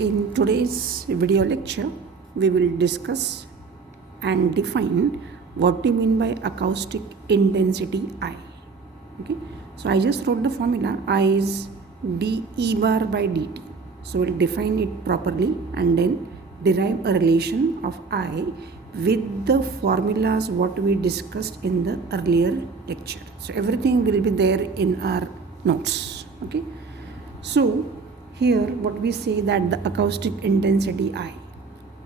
In today's video lecture, we will discuss and define what we mean by acoustic intensity I. Okay, so I just wrote the formula. I is dE bar by dt. So we'll define it properly and then derive a relation of I with the formulas what we discussed in the earlier lecture. So everything will be there in our notes. Okay, so here what we say that the acoustic intensity I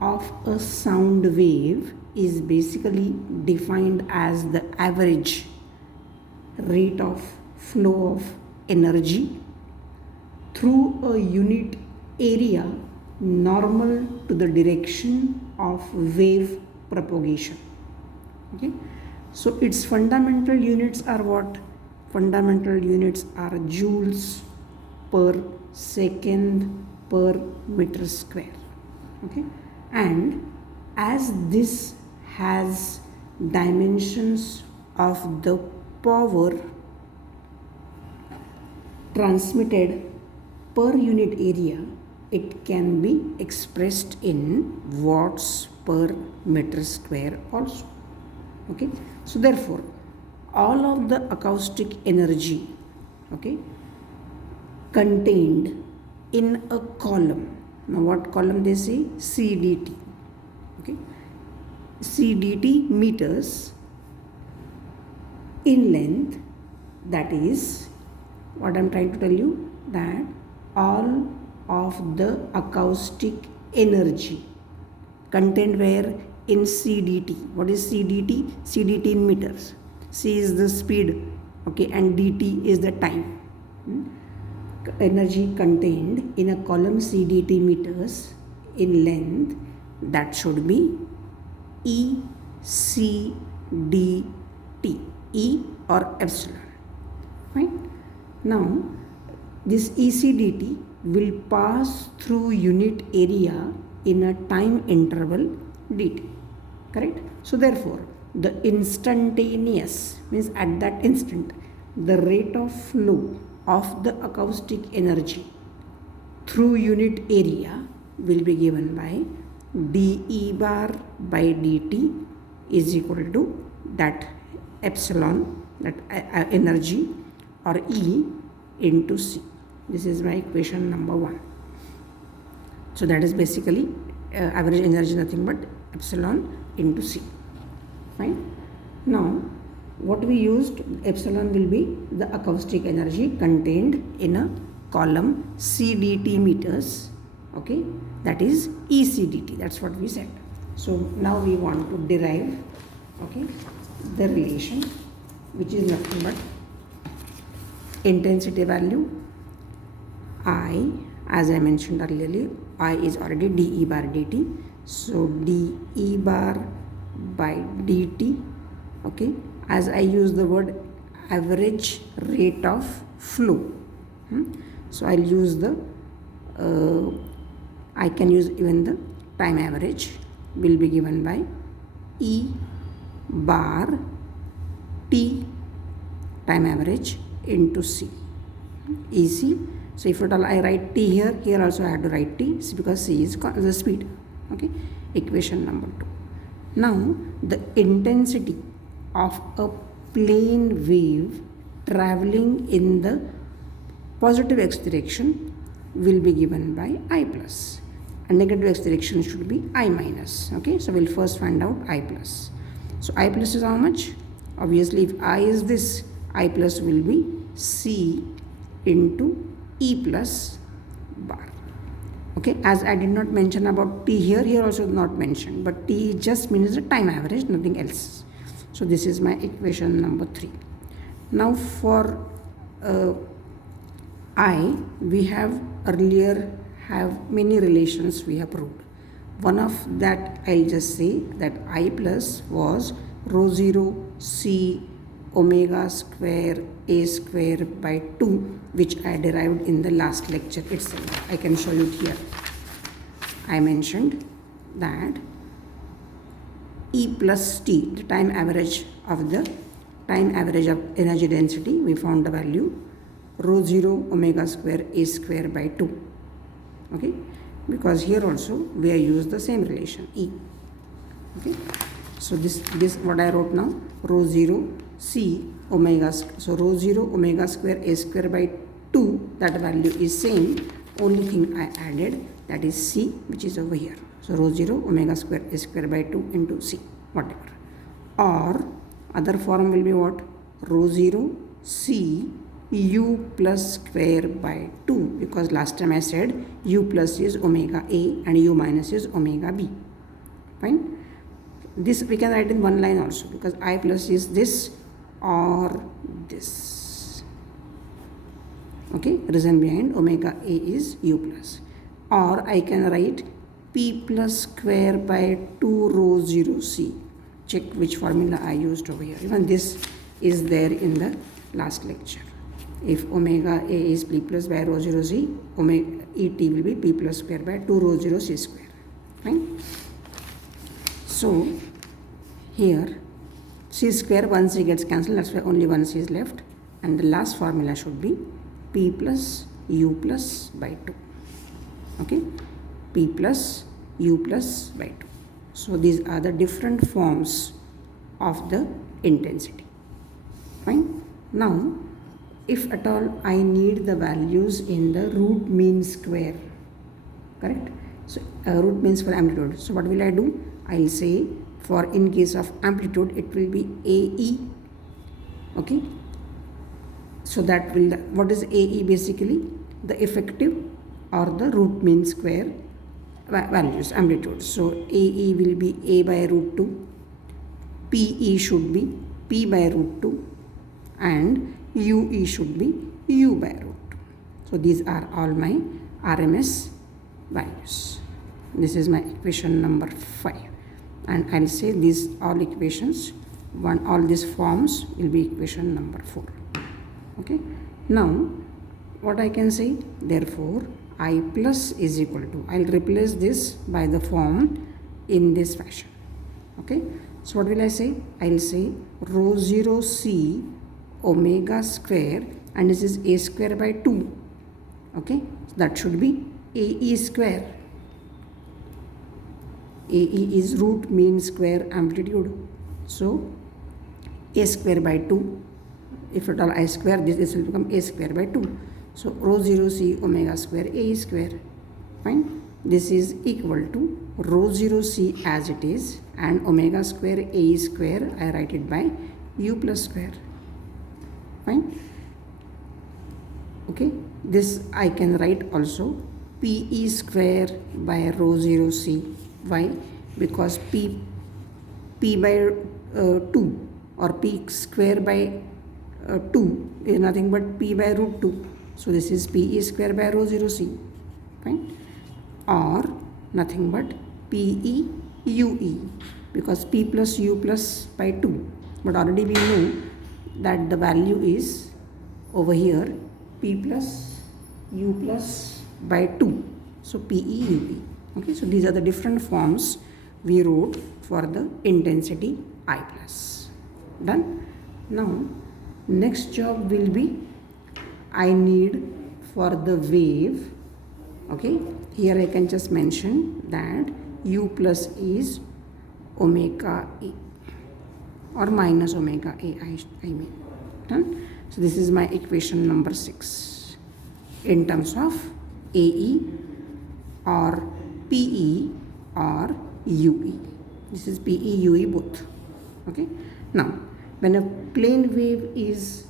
of a sound wave is basically defined as the average rate of flow of energy through a unit area normal to the direction of wave propagation. Okay, so its fundamental units are what? Fundamental units are joules per second per meter square. Okay, and as this has dimensions of the power transmitted per unit area, it can be expressed in watts per meter square also. Okay, so therefore all of the acoustic energy, okay, contained in a column. Now what column they say? CDT. Okay, CDT meters in length, that is what I'm trying to tell you, that all of the acoustic energy contained where? In CDT. What is CDT? CDT in meters. C is the speed, okay, and dt is the time. Energy contained in a column CDT meters in length, that should be ECDT, E or epsilon. Right? Now this ECDT will pass through unit area in a time interval dt. Correct? So therefore the instantaneous means at that instant the rate of flow of the acoustic energy through unit area will be given by dE bar by dt is equal to that epsilon, that energy, or E into C. This is my equation number 1. So that is basically average energy, nothing but epsilon into C. Fine. Now what we used, epsilon will be the acoustic energy contained in a column CDT meters, okay, that is ECDT, that's what we said. So now we want to derive, okay, the relation, which is nothing but intensity value I, as I mentioned earlier, I is already dE bar dt, so dE bar by dt, okay, as I use the word average rate of flow. So I'll use the I can use even the time average, will be given by E bar T time average into C, EC. So if at all I write T here, here also I have to write T because C is the speed. Okay, equation number 2. Now the intensity of a plane wave traveling in the positive x direction will be given by I plus, and negative x direction should be I minus. Okay, so we'll first find out I plus. So I plus is how much? Obviously if I is this, I plus will be C into E plus bar. Okay, as I did not mention about T here, here also not mentioned, but T just means the time average, nothing else. So this is my equation number 3. Now for I, we have earlier have many relations we have proved. One of that I'll just say that I plus was rho 0 C omega square a square by 2, which I derived in the last lecture itself. I can show you here. I mentioned that E plus T, the time average of energy density, we found the value rho 0 omega square a square by 2. Okay, because here also we are used the same relation E. Okay, so this what I wrote now, rho 0 C omega, so rho 0 omega square A square by 2, that value is same, only thing I added, that is C, which is over here. So rho 0 omega square A square by 2 into C, whatever. Or other form will be what? Rho 0 C U plus square by 2, because last time I said U plus is omega A and U minus is omega B. Fine. This we can write in one line also, because I plus is this or this. Okay, reason behind omega A is U plus. Or I can write P plus square by 2 rho 0 C. Check which formula I used over here. Even this is there in the last lecture. If omega A is P plus by rho 0 C, omega ET will be P plus square by 2 rho 0 C square. Fine. So here C square, 1 C gets cancelled, that's why only 1 C is left, and the last formula should be P plus U plus by 2. Okay, P plus U plus by 2. So these are the different forms of the intensity. Fine. Now if at all I need the values in the root mean square, correct? So root mean square amplitude. So what will I do? I'll say for in case of amplitude it will be AE. Okay, so that will, what is AE basically? The effective or the root mean square values, amplitude. So AE will be A by root 2, PE should be P by root 2, and UE should be U by root 2. So these are all my RMS values. This is my equation number 5, and I'll say these all equations, all these forms will be equation number 4. Okay, now what I can say, therefore I plus is equal to, I'll replace this by the form in this fashion. Okay, so what will I say? I'll say rho 0 C omega square, and this is A square by 2. Okay, so that should be AE square. AE is root mean square amplitude, so A square by 2. If at all I square this will become A square by 2. So rho 0 C omega square A square. Fine. This is equal to rho 0 C as it is, and omega square A square I write it by U plus square. Fine. Okay, this I can write also PE square by rho 0 C. Why? Because P by 2 or P square by 2 is nothing but P by root 2. So this is PE square by rho 0 C. Fine. Or nothing but PE UE, because P plus U plus by 2. But already we know that the value is over here P plus U plus by 2. So PE UE. Okay, so these are the different forms we wrote for the intensity I plus. Done. Now next job will be I need for the wave. Okay, here I can just mention that U plus is omega A or minus omega A, I mean. Done. So this is my equation number 6 in terms of AE or PE or UE. This is PE, UE both. Okay. Now when a plane wave is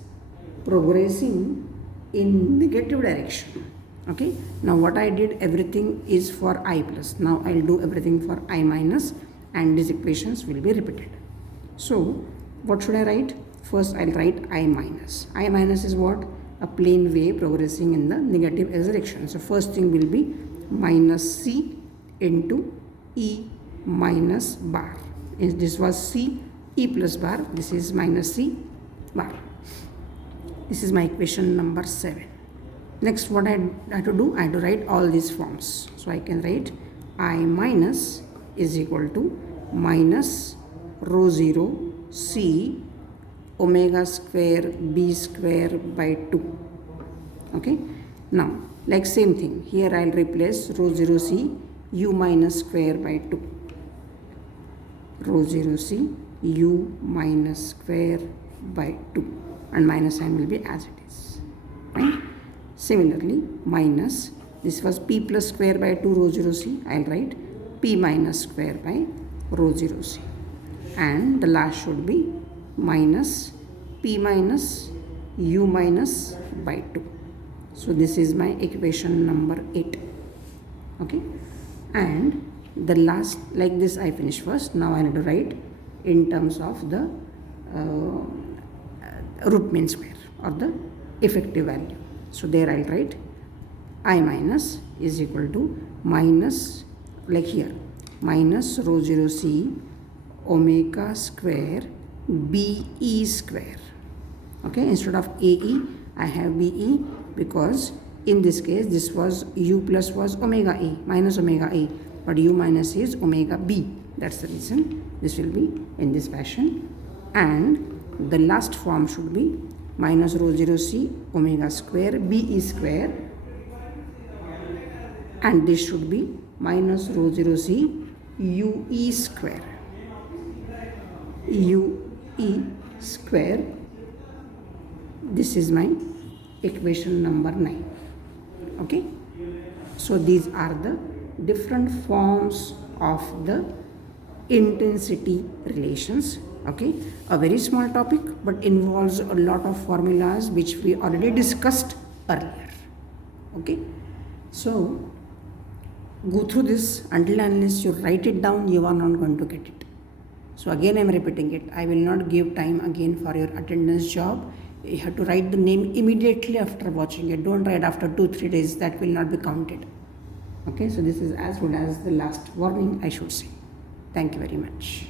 progressing in negative direction, okay, now what I did, everything is for I plus. Now I'll do everything for I minus, and these equations will be repeated. So what should I write? First I'll write I minus. I minus is what? A plane wave progressing in the negative x direction. So first thing will be minus C into E minus bar. If this was C, E plus bar, this is minus C bar. This is my equation number 7. Next, what I have to do, I have to write all these forms. So I can write I minus is equal to minus rho 0 C omega square B square by 2. Okay. Now Like same thing, here I'll replace rho 0 c u minus square by 2. Rho 0 c u minus square by 2, and minus sign will be as it is. Right? Similarly, minus, this was p plus square by 2 rho 0 c, I'll write p minus square by rho 0 c. And the last should be minus p minus u minus by 2. So this is my equation number 8. Okay, and the last, like this I finish first. Now I need to write in terms of the root mean square or the effective value. So there I'll write I minus is equal to minus, like here, minus rho 0 c omega square be square. Okay, instead of ae I have be, because in this case this was u plus was omega a minus omega a, but u minus is omega b. That's the reason this will be in this fashion. And the last form should be minus rho 0 c omega square be square, and this should be minus rho 0 c ue square. ue square. This is my equation number 9. Okay, so these are the different forms of the intensity relations. Okay, a very small topic but involves a lot of formulas which we already discussed earlier. Okay, so go through this until unless you write it down, you are not going to get it. So again I am repeating it, I will not give time again for your attendance job. You have to write the name immediately after watching it. Don't write after 2-3 days, that will not be counted. Okay, so this is as good as the last warning I should say. Thank you very much.